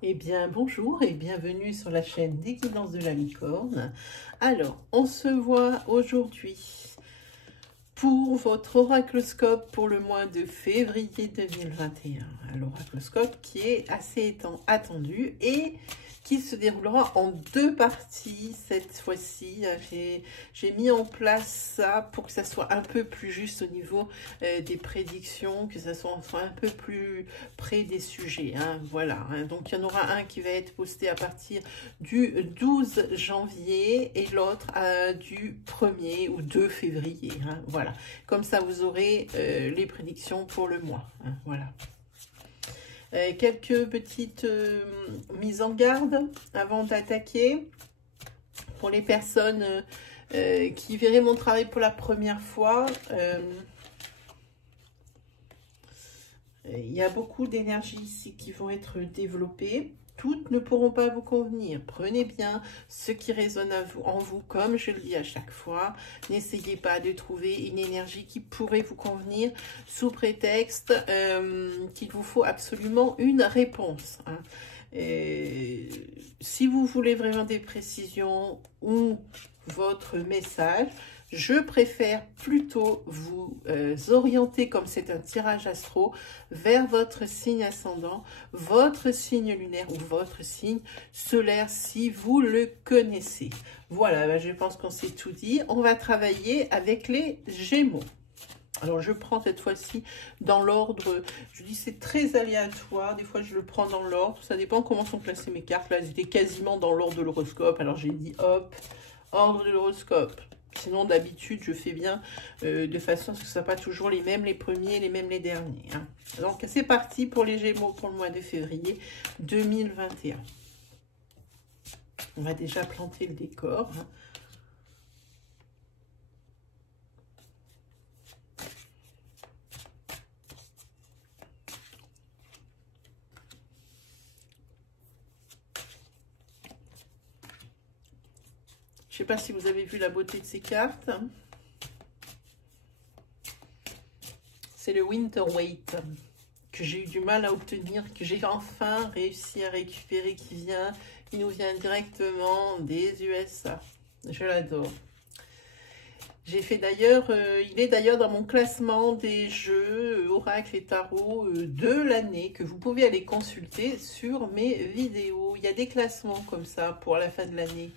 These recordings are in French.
Eh bien, bonjour et bienvenue sur la chaîne des Guidances de la Licorne. Alors, on se voit aujourd'hui pour votre oracloscope pour le mois de février 2021. L'oracloscope qui est assez attendu et qui se déroulera en deux parties cette fois-ci. J'ai mis en place ça pour que ça soit un peu plus juste au niveau des prédictions, que ça soit enfin un peu plus près des sujets. Hein, voilà. Hein. Donc, il y en aura un qui va être posté à partir du 12 janvier et l'autre du 1er ou 2 février. Hein, voilà. Comme ça, vous aurez les prédictions pour le mois. Hein, voilà. Quelques petites mises en garde avant d'attaquer. Pour les personnes qui verraient mon travail pour la première fois, il y a beaucoup d'énergies ici qui vont être développées. Toutes ne pourront pas vous convenir. Prenez bien ce qui résonne en vous, comme je le dis à chaque fois. N'essayez pas de trouver une énergie qui pourrait vous convenir sous prétexte qu'il vous faut absolument une réponse. Hein. Si vous voulez vraiment des précisions ou votre message, je préfère plutôt vous orienter, comme c'est un tirage astro, vers votre signe ascendant, votre signe lunaire ou votre signe solaire si vous le connaissez. Voilà, ben je pense qu'on s'est tout dit. On va travailler avec les Gémeaux. Alors, je prends cette fois-ci dans l'ordre, je dis c'est très aléatoire, des fois je le prends dans l'ordre, ça dépend comment sont classées mes cartes. Là, elles étaient quasiment dans l'ordre de l'horoscope, alors j'ai dit hop, ordre de l'horoscope. Sinon, d'habitude, je fais bien de façon à ce que ce ne soit pas toujours les mêmes les premiers, les mêmes les derniers. Hein. Donc, c'est parti pour les Gémeaux pour le mois de février 2021. On va déjà planter le décor. Hein. Je ne sais pas si vous avez vu la beauté de ces cartes. C'est le Winter Weight que j'ai eu du mal à obtenir, que j'ai enfin réussi à récupérer, qui nous vient directement des USA. Je l'adore. J'ai fait d'ailleurs, il est d'ailleurs dans mon classement des jeux Oracle et Tarot de l'année, que vous pouvez aller consulter sur mes vidéos. Il y a des classements comme ça pour la fin de l'année.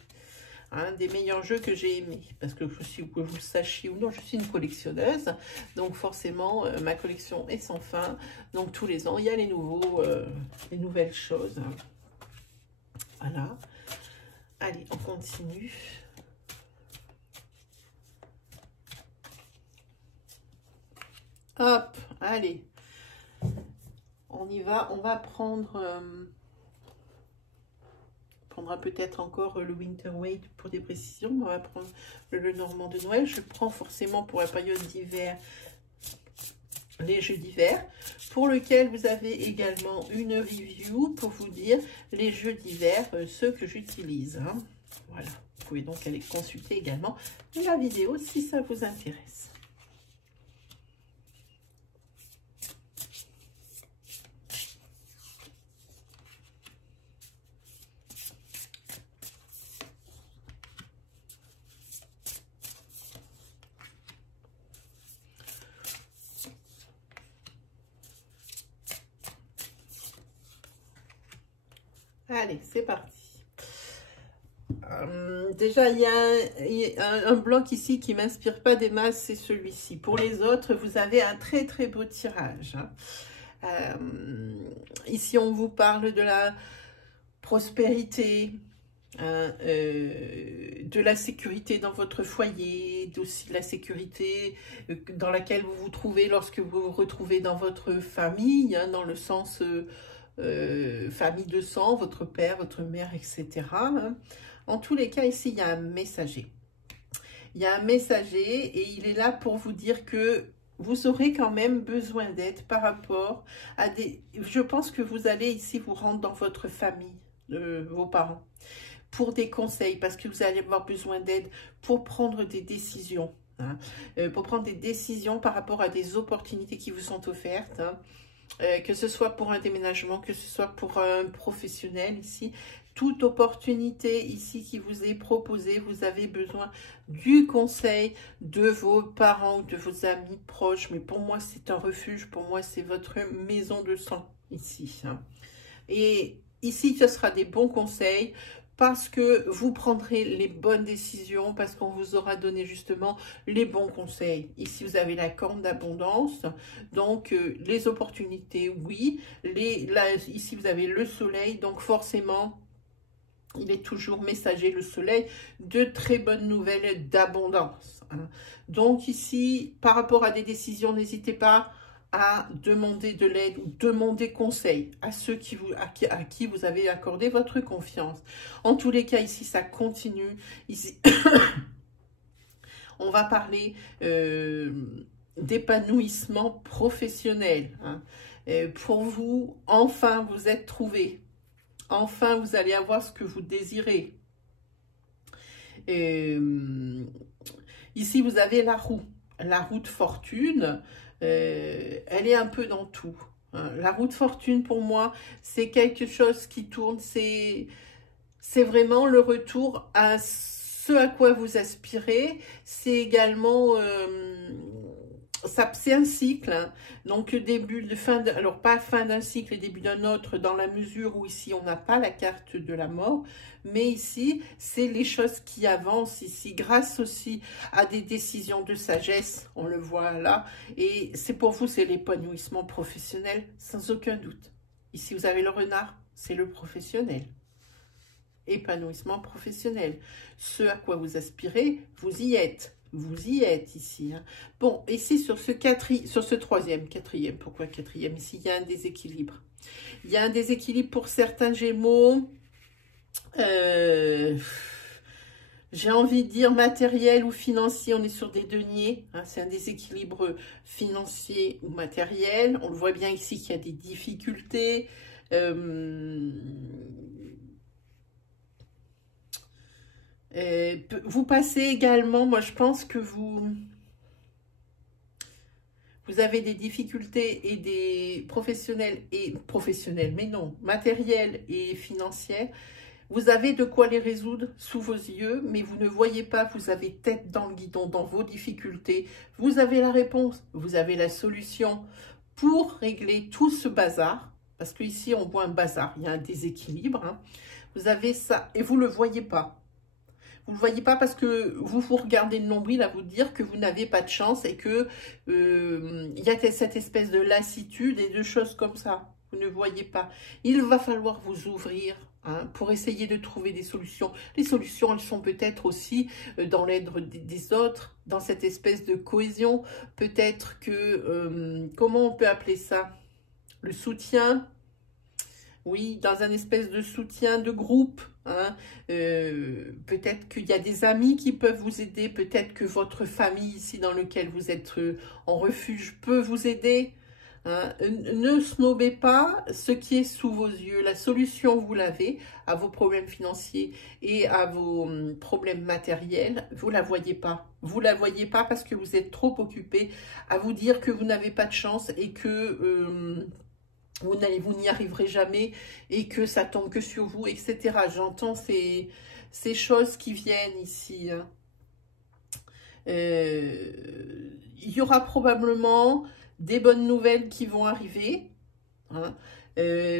Hein, des meilleurs jeux que j'ai aimés, parce que que vous le sachiez ou non, je suis une collectionneuse, donc forcément ma collection est sans fin, donc tous les ans il y a les nouvelles choses. Hein. Voilà, allez, on continue. Hop, allez, on y va, on va prendre... prendra peut-être encore le Winter Weight pour des précisions. On va prendre le Normand de Noël. Je prends forcément pour la période d'hiver les jeux d'hiver, pour lequel vous avez également une review pour vous dire les jeux d'hiver, ceux que j'utilise. Hein. Voilà, vous pouvez donc aller consulter également la vidéo si ça vous intéresse. Allez, c'est parti. Déjà, il y a un bloc ici qui ne m'inspire pas des masses, c'est celui-ci. Pour les autres, vous avez un très très beau tirage. Hein. Ici, on vous parle de la prospérité, hein, de la sécurité dans votre foyer, aussi de la sécurité dans laquelle vous vous trouvez lorsque vous vous retrouvez dans votre famille, hein, dans le sens... famille de sang, votre père, votre mère, etc. Hein. En tous les cas, ici, il y a un messager. Il y a un messager et il est là pour vous dire que vous aurez quand même besoin d'aide par rapport à des... Je pense que vous allez ici vous rendre dans votre famille, vos parents, pour des conseils, parce que vous allez avoir besoin d'aide pour prendre des décisions. Hein, pour prendre des décisions par rapport à des opportunités qui vous sont offertes. Hein. que ce soit pour un déménagement, que ce soit pour un professionnel ici. Toute opportunité ici qui vous est proposée, vous avez besoin du conseil de vos parents ou de vos amis proches. Mais pour moi, c'est un refuge. Pour moi, c'est votre maison de sang ici. Et ici, ce sera des bons conseils parce que vous prendrez les bonnes décisions, parce qu'on vous aura donné justement les bons conseils. Ici, vous avez la corne d'abondance, donc les opportunités, oui. Là, ici, vous avez le soleil, donc forcément, il est toujours messager, le soleil, de très bonnes nouvelles d'abondance. Donc ici, par rapport à des décisions, n'hésitez pas à demander de l'aide ou demander conseil à ceux à qui vous avez accordé votre confiance. En tous les cas, ici, ça continue. Ici, on va parler d'épanouissement professionnel. Pour vous, enfin, vous êtes trouvé. Enfin, vous allez avoir ce que vous désirez. Ici, vous avez la roue de fortune. Elle est un peu dans tout. La roue de fortune, pour moi, c'est quelque chose qui tourne. C'est vraiment le retour à ce à quoi vous aspirez. C'est également... c'est un cycle, hein. Donc début de fin, alors pas fin d'un cycle et début d'un autre, dans la mesure où ici on n'a pas la carte de la mort, mais ici c'est les choses qui avancent ici grâce aussi à des décisions de sagesse, on le voit là, et c'est pour vous, c'est l'épanouissement professionnel sans aucun doute. Ici vous avez le renard, c'est le professionnel. Épanouissement professionnel, ce à quoi vous aspirez, vous y êtes. Vous y êtes ici. Hein. Bon, ici sur ce quatrième, pourquoi quatrième? Ici, il y a un déséquilibre. Il y a un déséquilibre pour certains Gémeaux. J'ai envie de dire matériel ou financier, on est sur des deniers. Hein, c'est un déséquilibre financier ou matériel. On le voit bien ici qu'il y a des difficultés. Vous passez également, moi je pense que vous avez des difficultés et des professionnels, mais non, matériels et financières. Vous avez de quoi les résoudre sous vos yeux, mais vous ne voyez pas, vous avez tête dans le guidon, dans vos difficultés. Vous avez la réponse, vous avez la solution pour régler tout ce bazar, parce qu'ici on voit un bazar, il y a un déséquilibre. Hein. Vous avez ça et vous ne le voyez pas. Vous ne le voyez pas parce que vous regardez le nombril à vous dire que vous n'avez pas de chance et que il y a cette espèce de lassitude et de choses comme ça. Vous ne voyez pas. Il va falloir vous ouvrir hein, pour essayer de trouver des solutions. Les solutions, elles sont peut-être aussi dans l'aide des autres, dans cette espèce de cohésion. Peut-être que, comment on peut appeler ça? Le soutien. Oui, dans un espèce de soutien de groupe. Hein. Peut-être qu'il y a des amis qui peuvent vous aider. Peut-être que votre famille ici dans laquelle vous êtes en refuge peut vous aider. Hein. Ne snobez pas ce qui est sous vos yeux. La solution, vous l'avez à vos problèmes financiers et à vos problèmes matériels. Vous ne la voyez pas. Vous ne la voyez pas parce que vous êtes trop occupé à vous dire que vous n'avez pas de chance et que... vous n'y arriverez jamais et que ça tombe que sur vous, etc. J'entends ces choses qui viennent ici. Hein. Il y aura probablement des bonnes nouvelles qui vont arriver. Hein,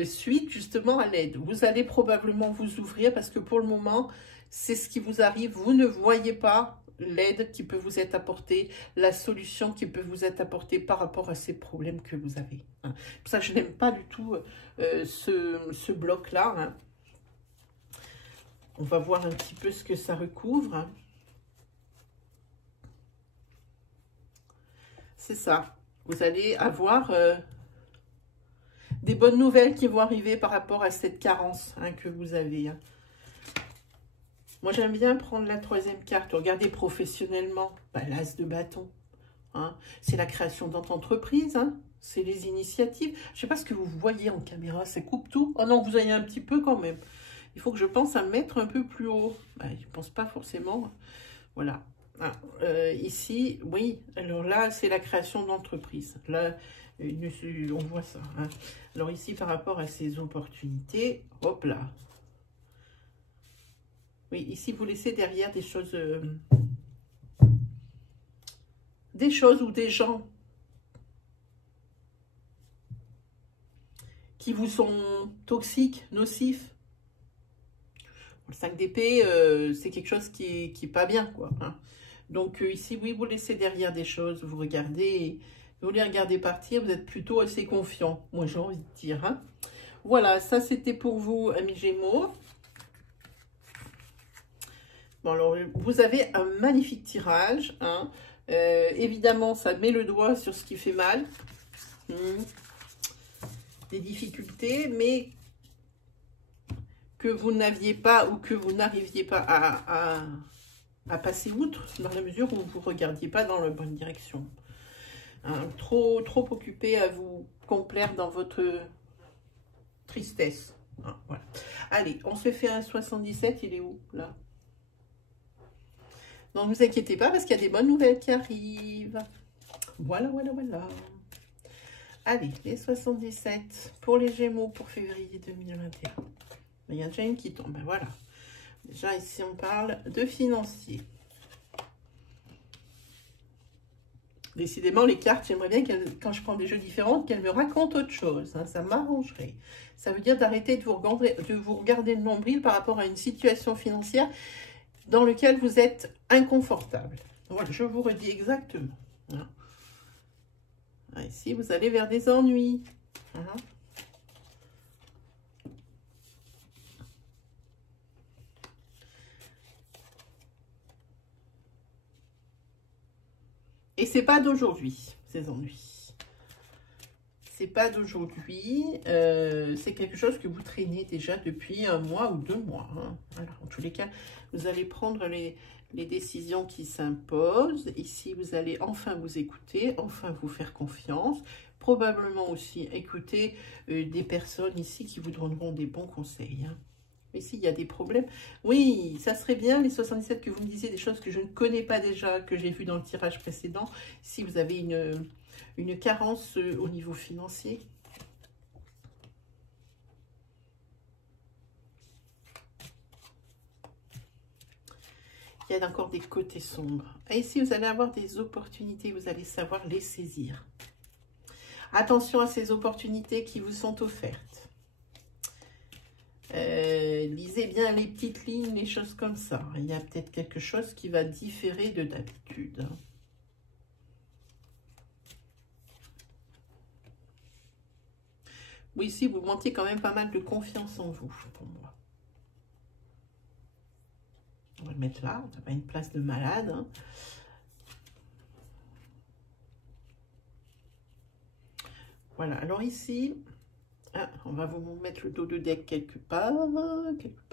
suite justement à l'aide. Vous allez probablement vous ouvrir parce que pour le moment, c'est ce qui vous arrive. Vous ne voyez pas l'aide qui peut vous être apportée, la solution qui peut vous être apportée par rapport à ces problèmes que vous avez. Hein. Pour ça, je n'aime pas du tout ce bloc-là. Hein. On va voir un petit peu ce que ça recouvre. Hein. C'est ça. Vous allez avoir des bonnes nouvelles qui vont arriver par rapport à cette carence hein, que vous avez. Hein. Moi, j'aime bien prendre la troisième carte. Regardez professionnellement, bah, l'as de bâton. Hein. C'est la création d'entreprise. Hein. C'est les initiatives. Je ne sais pas ce que vous voyez en caméra. Ça coupe tout. Oh non, vous voyez un petit peu quand même. Il faut que je pense à me mettre un peu plus haut. Bah, je ne pense pas forcément. Voilà. Ah, ici, oui. Alors là, c'est la création d'entreprise. Là, On voit ça. Hein. Alors ici, par rapport à ces opportunités, hop là. Oui, ici, vous laissez derrière des choses ou des gens qui vous sont toxiques, nocifs. Le 5 d'épée, c'est quelque chose qui est pas bien, quoi. Hein. Donc ici, oui, vous laissez derrière des choses, vous regardez, vous les regardez partir, vous êtes plutôt assez confiant, moi j'ai envie de dire. Hein. Voilà, ça c'était pour vous, amis Gémeaux. Bon, alors, vous avez un magnifique tirage. Hein. Évidemment, ça met le doigt sur ce qui fait mal. Des difficultés, mais que vous n'aviez pas ou que vous n'arriviez pas à passer outre dans la mesure où vous ne regardiez pas dans la bonne direction. Hein, trop occupé à vous complaire dans votre tristesse. Hein, voilà. Allez, on se fait un 77, il est où là? Non, ne vous inquiétez pas parce qu'il y a des bonnes nouvelles qui arrivent. Voilà, voilà, voilà. Allez, les 77 pour les Gémeaux pour février 2021. Il y a déjà une qui tombe, ben voilà. Déjà ici on parle de financier. Décidément les cartes, j'aimerais bien quand je prends des jeux différents, qu'elles me racontent autre chose. Hein, ça m'arrangerait. Ça veut dire d'arrêter de vous regarder le nombril par rapport à une situation financière dans laquelle vous êtes inconfortable. Voilà, je vous redis exactement. Hein. Ici, vous allez vers des ennuis. Hein. Et c'est pas d'aujourd'hui, ces ennuis. C'est pas d'aujourd'hui. C'est quelque chose que vous traînez déjà depuis 1 mois ou 2 mois. Hein. Voilà. En tous les cas, vous allez prendre les décisions qui s'imposent. Ici, vous allez enfin vous écouter, enfin vous faire confiance. Probablement aussi écouter des personnes ici qui vous donneront des bons conseils. Hein. Ici, il y a des problèmes. Oui, ça serait bien, les 77, que vous me disiez des choses que je ne connais pas déjà, que j'ai vues dans le tirage précédent. Si vous avez une carence au niveau financier. Il y a encore des côtés sombres. Et ici, vous allez avoir des opportunités, vous allez savoir les saisir. Attention à ces opportunités qui vous sont offertes. Lisez bien les petites lignes, les choses comme ça. Il y a peut-être quelque chose qui va différer de d'habitude. Oui, ici, vous manquez quand même pas mal de confiance en vous, pour moi. On va le mettre là, on n'a pas une place de malade. Hein. Voilà, alors ici... Ah, on va vous mettre le dos de deck quelque part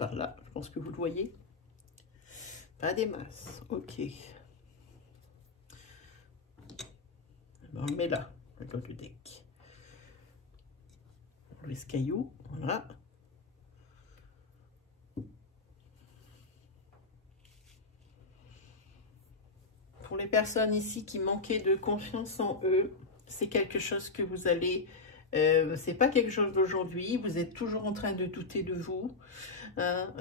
là, je pense que vous le voyez. Pas des masses, ok. On le met là, le dos de deck. On laisse caillou, voilà. Pour les personnes ici qui manquaient de confiance en eux, c'est quelque chose que vous allez... c'est pas quelque chose d'aujourd'hui, vous êtes toujours en train de douter de vous. Hein,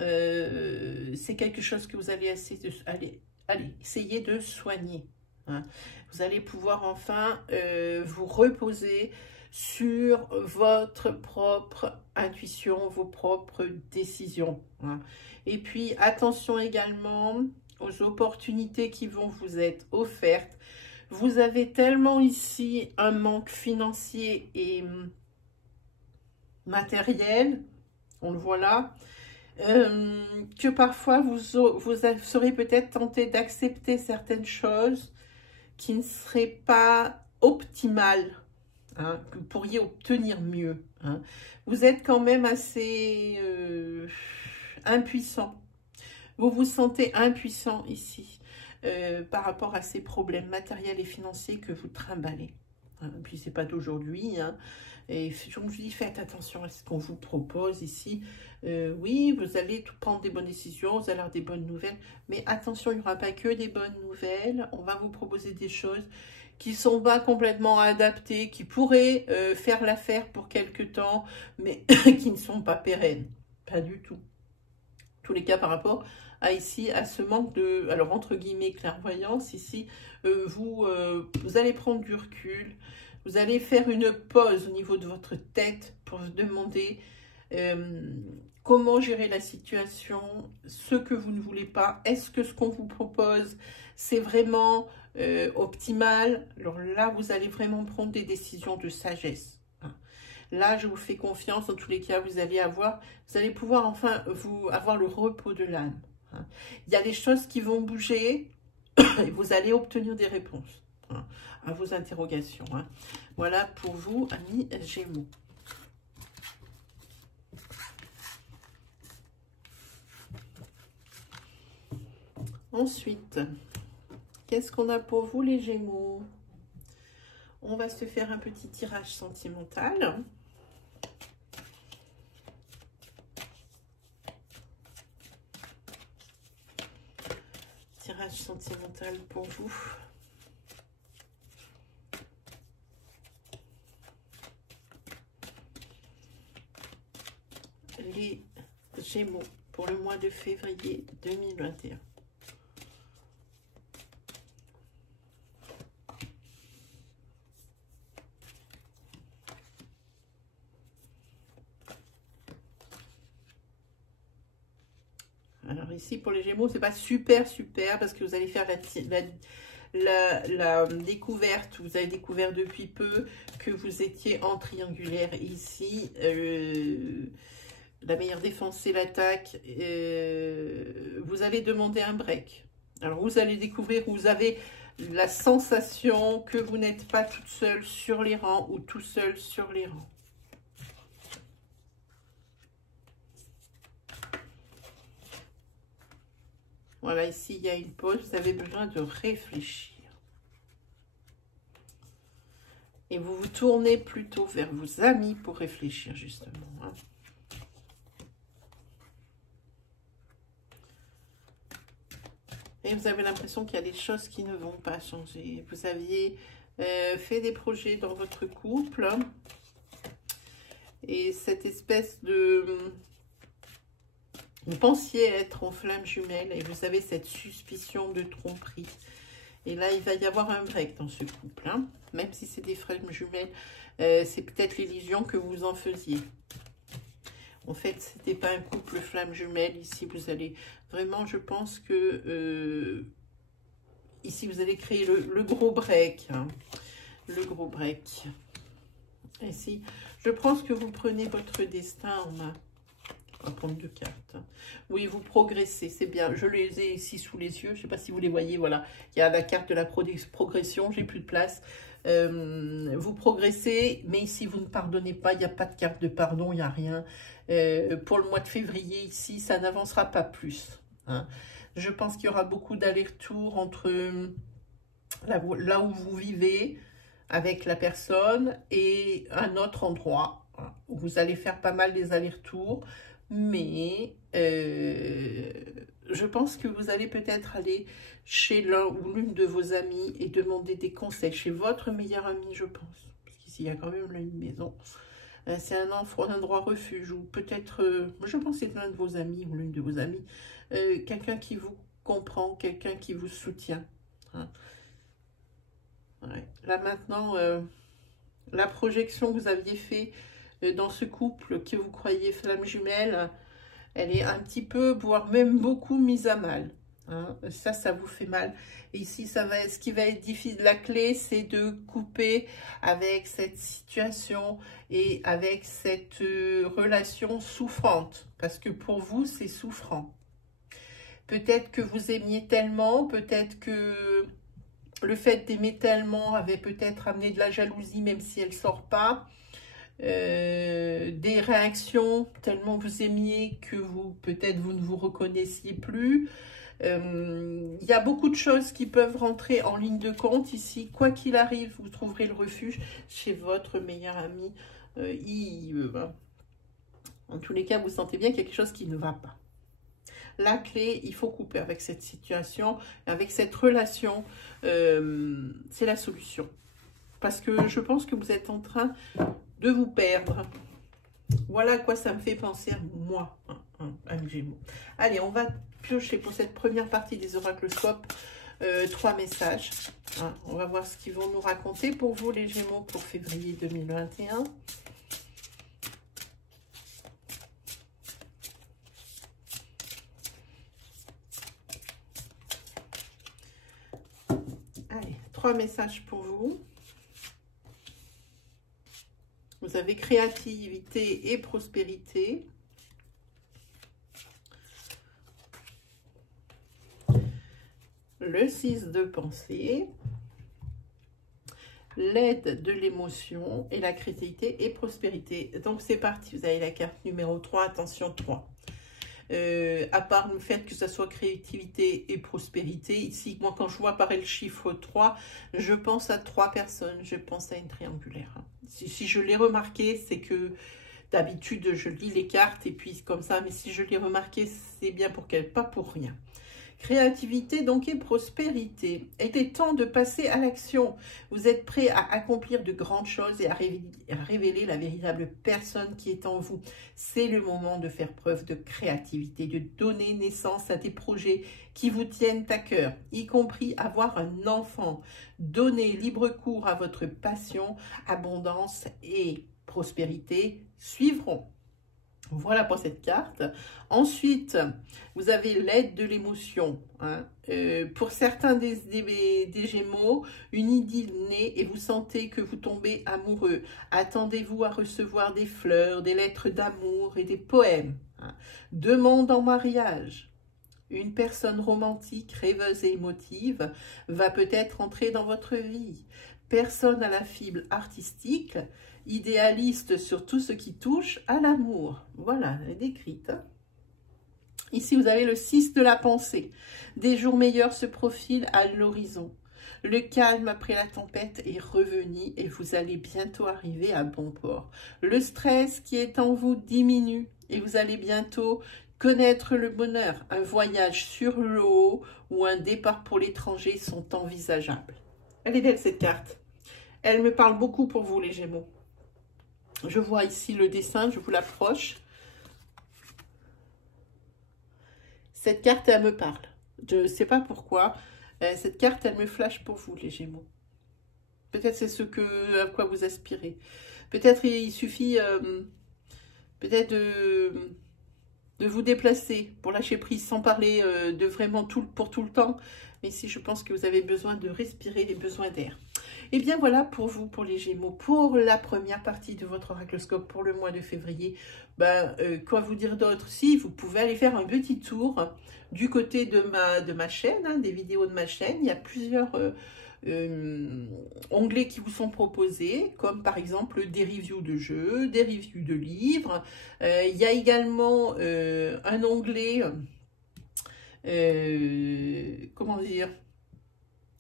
c'est quelque chose que vous allez essayer de soigner. Hein. Vous allez pouvoir enfin vous reposer sur votre propre intuition, vos propres décisions. Hein. Et puis, attention également aux opportunités qui vont vous être offertes. Vous avez tellement ici un manque financier et matériel, on le voit là, que parfois vous serez peut-être tenté d'accepter certaines choses qui ne seraient pas optimales, hein, que vous pourriez obtenir mieux. Hein. Vous êtes quand même assez impuissant. Vous vous sentez impuissant ici. Par rapport à ces problèmes matériels et financiers que vous trimballez. Hein, puis c'est pas d'aujourd'hui. Hein, et je vous dis, faites attention à ce qu'on vous propose ici. Oui, vous allez prendre des bonnes décisions, vous allez avoir des bonnes nouvelles. Mais attention, il n'y aura pas que des bonnes nouvelles. On va vous proposer des choses qui sont pas complètement adaptés, qui pourraient faire l'affaire pour quelque temps, mais qui ne sont pas pérennes. Pas du tout. Tous les cas par rapport à ici, à ce manque de, alors entre guillemets, clairvoyance, ici, vous allez prendre du recul, vous allez faire une pause au niveau de votre tête pour vous demander comment gérer la situation, ce que vous ne voulez pas, est-ce que ce qu'on vous propose, c'est vraiment optimal? Alors là, vous allez vraiment prendre des décisions de sagesse. Là, je vous fais confiance, dans tous les cas, vous allez pouvoir enfin avoir le repos de l'âme. Il y a des choses qui vont bouger et vous allez obtenir des réponses à vos interrogations. Voilà pour vous, amis Gémeaux. Ensuite, qu'est-ce qu'on a pour vous, les Gémeaux? On va se faire un petit tirage sentimental. Tirage sentimental pour vous. Les Gémeaux pour le mois de février 2021. Alors ici, pour les Gémeaux, c'est pas super parce que vous allez faire la découverte. Vous avez découvert depuis peu que vous étiez en triangulaire ici. La meilleure défense, c'est l'attaque. Vous allez demander un break. Alors, vous allez découvrir, vous avez la sensation que vous n'êtes pas toute seule sur les rangs ou tout seul sur les rangs. Voilà, ici, il y a une pause. Vous avez besoin de réfléchir. Et vous vous tournez plutôt vers vos amis pour réfléchir, justement. Et vous avez l'impression qu'il y a des choses qui ne vont pas changer. Vous aviez fait des projets dans votre couple. Et cette espèce de... Vous pensiez être en flamme jumelle et vous avez cette suspicion de tromperie. Et là, il va y avoir un break dans ce couple. Même si c'est des flammes jumelles, c'est peut-être l'illusion que vous en faisiez. En fait, ce n'était pas un couple flamme jumelle. Ici, vous allez vraiment, je pense que... ici, vous allez créer le gros break. Le gros break. Ici, je pense que vous prenez votre destin en main. On va prendre 2 cartes. Oui, vous progressez, c'est bien. Je les ai ici sous les yeux. Je ne sais pas si vous les voyez. Voilà, il y a la carte de la progression. J'ai plus de place. Vous progressez, mais ici, vous ne pardonnez pas. Il n'y a pas de carte de pardon, il n'y a rien. Pour le mois de février, ici, ça n'avancera pas plus. Je pense qu'il y aura beaucoup d'allers-retours entre là où vous vivez avec la personne et un autre endroit. Où vous allez faire pas mal des allers-retours. Mais je pense que vous allez peut-être aller chez l'un ou l'une de vos amis et demander des conseils. Chez votre meilleur ami, je pense. Parce qu'ici, il y a quand même une maison. C'est un endroit refuge. Ou peut-être, je pense que c'est l'un de vos amis ou l'une de vos amies. Quelqu'un qui vous comprend, quelqu'un qui vous soutient. Ouais. Là, maintenant, la projection que vous aviez faite dans ce couple que vous croyez flamme jumelle, elle est un petit peu, voire même beaucoup mise à mal. Ça vous fait mal. Et ici, ce qui va être difficile, la clé, c'est de couper avec cette situation et avec cette relation souffrante. Parce que pour vous, c'est souffrant. Peut-être que vous aimiez tellement, peut-être que le fait d'aimer tellement avait peut-être amené de la jalousie, même si elle ne sort pas. Des réactions tellement vous aimiez que peut-être vous ne vous reconnaissiez plus. Il y a beaucoup de choses qui peuvent rentrer en ligne de compte ici. Quoi qu'il arrive, vous trouverez le refuge chez votre meilleur ami. En tous les cas, vous sentez bien quelque chose qui ne va pas. la clé, il faut couper avec cette situation, avec cette relation. C'est la solution. Parce que je pense que vous êtes en train de vous perdre. Voilà à quoi ça me fait penser à moi, un Gémeaux. Allez, on va piocher pour cette première partie des oracloscopes 3 messages. Hein, on va voir ce qu'ils vont nous raconter pour vous, les Gémeaux, pour février 2021. Allez, 3 messages pour vous. Vous avez créativité et prospérité. Le 6 de pensée. L'aide de l'émotion et la créativité et prospérité. Donc c'est parti, vous avez la carte numéro 3, attention 3. À part le fait que ça soit créativité et prospérité, ici, moi quand je vois apparaître le chiffre 3, je pense à 3 personnes, je pense à une triangulaire. Si je l'ai remarqué, c'est que d'habitude je lis les cartes et puis comme ça, mais si je l'ai remarqué, c'est bien pour qu'elle, pas pour rien. Créativité donc et prospérité. Il est temps de passer à l'action. Vous êtes prêt à accomplir de grandes choses et à révéler la véritable personne qui est en vous. C'est le moment de faire preuve de créativité, de donner naissance à des projets qui vous tiennent à cœur, y compris avoir un enfant. Donnez libre cours à votre passion, abondance et prospérité suivront. Voilà pour cette carte. Ensuite, vous avez l'aide de l'émotion. Hein. Pour certains des Gémeaux, une idylle naît et vous sentez que vous tombez amoureux. Attendez-vous à recevoir des fleurs, des lettres d'amour et des poèmes. Hein. Demande en mariage. Une personne romantique, rêveuse et émotive va peut-être entrer dans votre vie. Personne à la fibre artistique, idéaliste sur tout ce qui touche à l'amour. Voilà, elle est décrite. Ici, vous avez le 6 de la pensée. Des jours meilleurs se profilent à l'horizon. Le calme après la tempête est revenu et vous allez bientôt arriver à bon port. Le stress qui est en vous diminue et vous allez bientôt connaître le bonheur. Un voyage sur l'eau ou un départ pour l'étranger sont envisageables. Elle est belle cette carte. Elle me parle beaucoup pour vous les Gémeaux. Je vois ici le dessin, je vous l'approche. Cette carte, elle me parle. Je ne sais pas pourquoi. Cette carte, elle me flash pour vous les Gémeaux. Peut-être c'est à quoi vous aspirez. Peut-être il suffit peut-être de vous déplacer pour lâcher prise sans parler de vraiment pour tout le temps. Mais ici, je pense que vous avez besoin de respirer, des besoins d'air. Et bien voilà pour vous, pour les Gémeaux, pour la première partie de votre oracloscope pour le mois de février. Quoi vous dire d'autre? Si, vous pouvez aller faire un petit tour du côté de ma chaîne, hein, des vidéos de ma chaîne. Il y a plusieurs onglets qui vous sont proposés, comme par exemple des reviews de jeux, des reviews de livres. Il y a également un onglet... comment dire,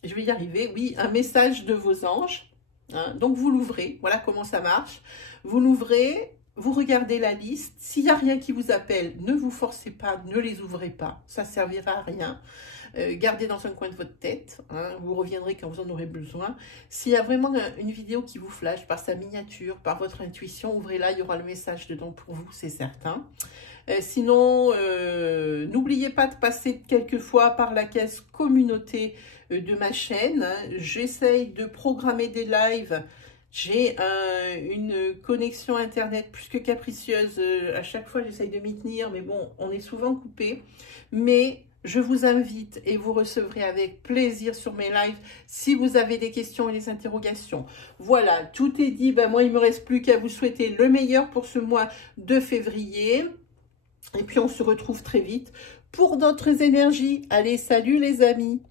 je vais y arriver, oui, un message de vos anges, hein, donc vous l'ouvrez, voilà comment ça marche, vous l'ouvrez, vous regardez la liste, s'il n'y a rien qui vous appelle, ne vous forcez pas, ne les ouvrez pas, ça ne servira à rien, gardez dans un coin de votre tête, hein, vous reviendrez quand vous en aurez besoin. S'il y a vraiment une vidéo qui vous flash par sa miniature, par votre intuition, ouvrez-la, il y aura le message dedans pour vous, c'est certain. Sinon, n'oubliez pas de passer quelquefois par la caisse communauté de ma chaîne. J'essaye de programmer des lives. J'ai une connexion internet plus que capricieuse. À chaque fois, j'essaye de m'y tenir, mais bon, on est souvent coupé. Mais je vous invite et vous recevrez avec plaisir sur mes lives si vous avez des questions et des interrogations. Voilà, tout est dit. Moi, il ne me reste plus qu'à vous souhaiter le meilleur pour ce mois de février. Et puis, on se retrouve très vite pour d'autres énergies. Allez, salut les amis!